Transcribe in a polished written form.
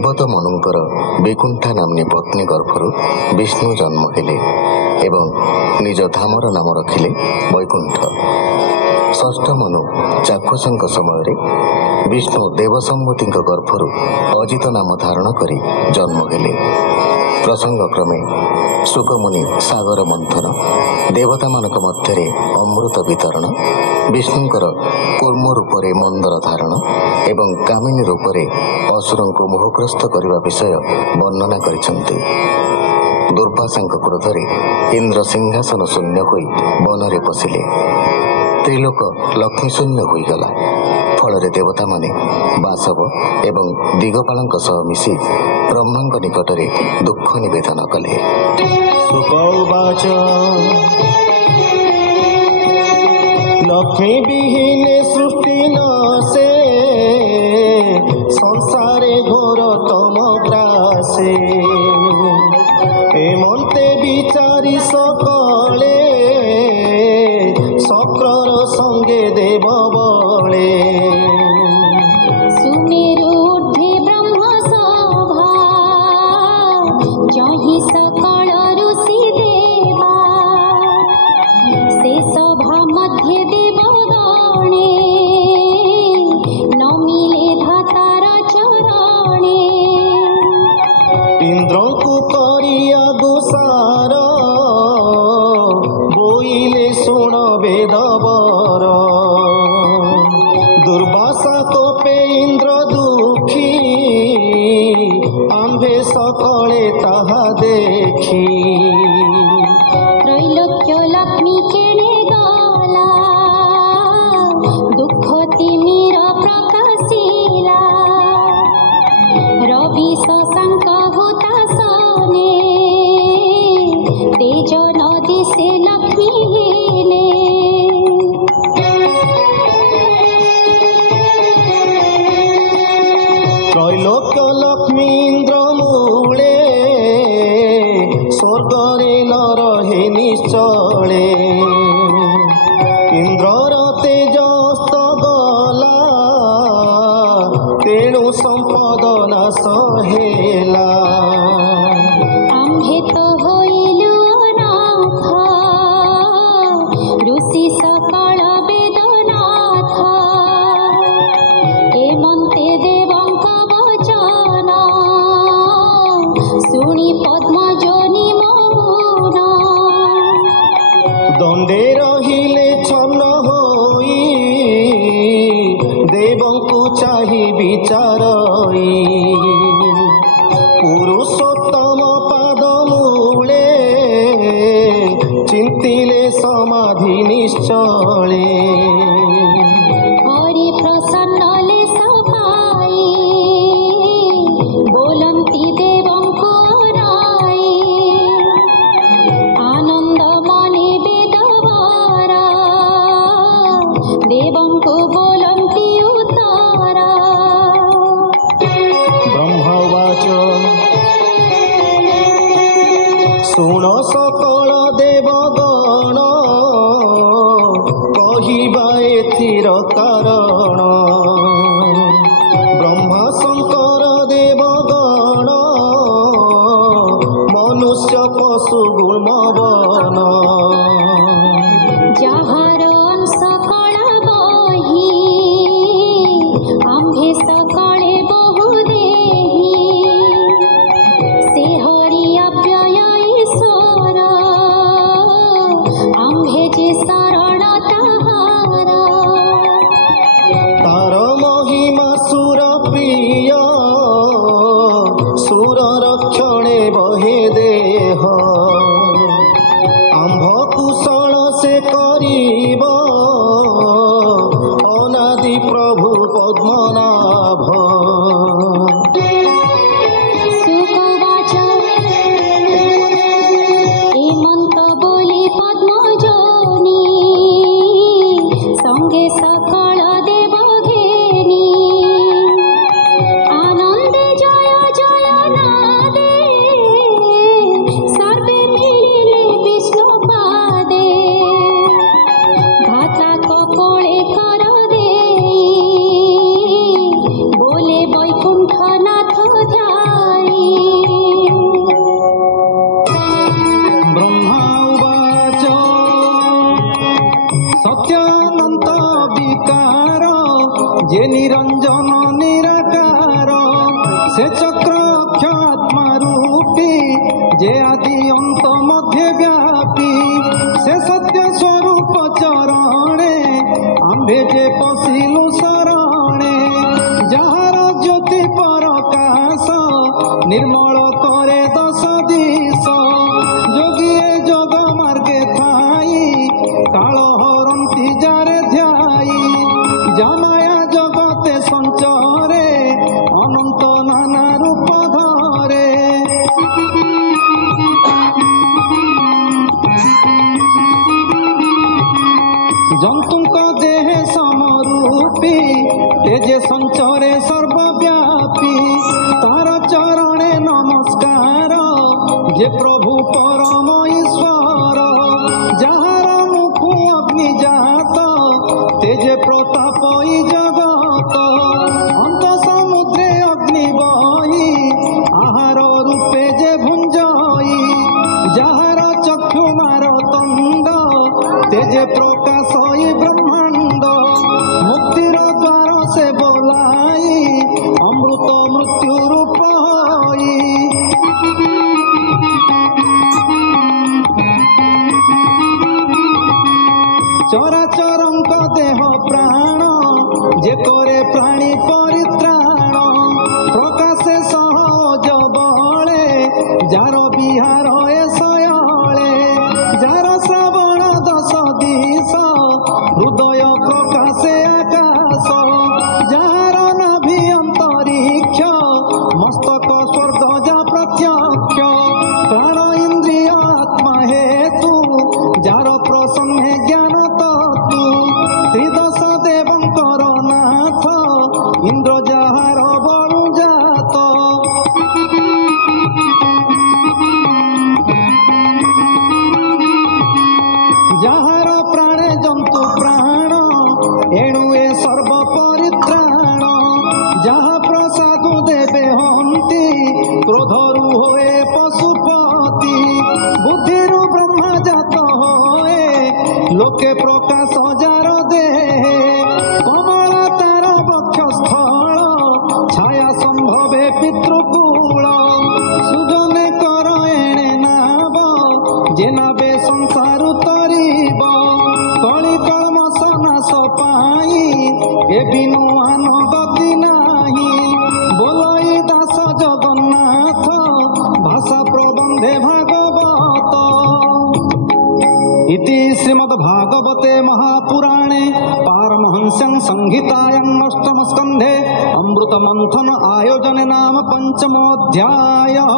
देवता मनुंकर वैकुंठा नामनी पत्नी गर्भर विष्णु जन्म हेले एवं निज धामर नाम रखिले वैकुंठ। षष्ठ मनु चाक्षुषଙ୍କ समय विष्णु देवसम्मति गर्भर अजित नाम धारण करी जन्म हेले। प्रसंग क्रमे सुकमुनि सागर मंथन देवता मानक मध्य अमृत वितरण विष्णुंकर कूर्म रूप मंदर धारण एवं कामिनी रूप असुर को मोहग्रस्त करने विषय वर्णना करिसेंति। दुर्वासा क्रोधरे इंद्र सिंहासन शून्य होई वनरे पशिले। त्रिलोक लक्ष्मी शून्य होईगला। फल देवता माने बासव एवं दिगपाल सह मिसी ब्रह्मा निकटरे दुख निवेदन कले। सुकौवाच लक्ष्मी विहीने सृष्टि नाशे संसारे घोर तम ग्रासे। एमंते विचारी सकले शक्रर संगे देव बले। सुमेरु ऊर्ध्वे ब्रह्म सभा जहि सकल ऋषि देवा। से सभा मध्ये देवगणे न मिले धातार चरणे। इंद्र को करिया गुसार बोइले सुन वेदवर। दुर्वासा कोपे इंद्र दुखी आंभे सकले ताहा देखी। त्रैलोक्य लक्ष्मी केणे गला दुख तिमिर प्रकाशिला। रवि शशांक हुतासने तेज नदी से लक्ष्मी हेले। त्रैलोक्य लक्ष्मी इंद्र मूले स्वर्गरे न रहे निश्चले। इंद्रर तेजस्त गला तेणु संपद नाश हेला। आम्भे तो होइलु अनाथ ऋषि सकल वेदनाथ। एमंते देवंक वचन शुणी पद्मजोनि मौन। दंडे रहिले छन्न होई देवंकु चाहि विचारई। पुरुषोत्तम पाद मूले चिंतिले समाधि निश्चले। हरि प्रसन्नले सपाई बोलंती देवंकु अनाई। आनंद मने वेदवारा देवंकु बोलंती उतारा। ब्रह्मवाच सुन सकल देवगण कहिबा एथिर कारण। ब्रह्मा शंकर देवगण मनुष्य पशु गुणवन। जाहार अंश कळ बही आम्भे सकळे बहु देही। से हरि अव्यय ईश्वर आम्भे जे शरण ताहार। तार महिमा सुर प्रिय सुर रक्षणे बहे देह। आंभ कुशल से करीब अनादि प्रभु पद्मनाभ। सुकवाच एमंत बोली पद्मजोनि संगे सकल देवघेनी। आनंदे जय जय नादे सर्वे मिलिले विष्णु पादे। घाता कपोळे कर देई बोले वैकुंठ नाथ ध्यान। जे निरंजन निराकार से चक्र अक्षात्मा रूपी जे आदि अंत मध्य व्यापी से सत्य स्वरूप चरणे आंबे जे पशिलु शरणे जार ज्योति प्रकाश निर्मल करे दश दिश जोगिए जोग मार्गे थाई काल हरंती जारे ध्याई जामाया जगते संचरे अनंत नाना रूप धरे जंतुक देहे समरूपी तेजे संचरे सर्वव्यापी तार चरणे नमस्कार जे प्रभु परम ईश्वर जार मुखु अग्नि जात तेजे प्रताप जगत अंत समुद्रे अग्नि बही आहार रूपे जे भुंजई जार चक्षु मार तंड तेजे प्रकाश ब्रह्मांड मुक्तिर द्वार से बोलाई अमृत मृत्यु रूप होई चराचरंक देह प्राण जे करे प्राणी परित्राण प्रकाशे सहज बळे जार बिहार ए सयळे जार श्रावण दश दिश हृदय प्रकाशे आकाश जार नाभि अंतरिक्ष मस्तक स्वर्ग जा प्रत्यक्ष प्राण इंद्रिय आत्मा हेतु जार प्रसन्ने ज्ञान तत्तु त्रिदश देवंकर नाथ इंद्र जार बळु जात जार प्राणे जंतु प्राण एणु ए सर्व परित्राण जहा प्रसादु देवे हंती क्रोधरु होए पशुपति बुद्धिरु ब्रह्मा जात होए लोके प्रकाश जार देहे कमला तार बक्षस्थल छाया संभवे पितृकूल सुजने कर एणे नाव जे नावे संसार तरीब कଳି कलमश नाश पाई ए बिनु आन गति नाही बोलई दास जगन्नाथ भाषा प्रबंधे भागवत इति श्रीमद्भागवते महापुराणे पारमहंस्यां संहितायां अष्टमस्कन्धे अमृतमन्थन आयोजने नाम पंचमोऽध्यायः।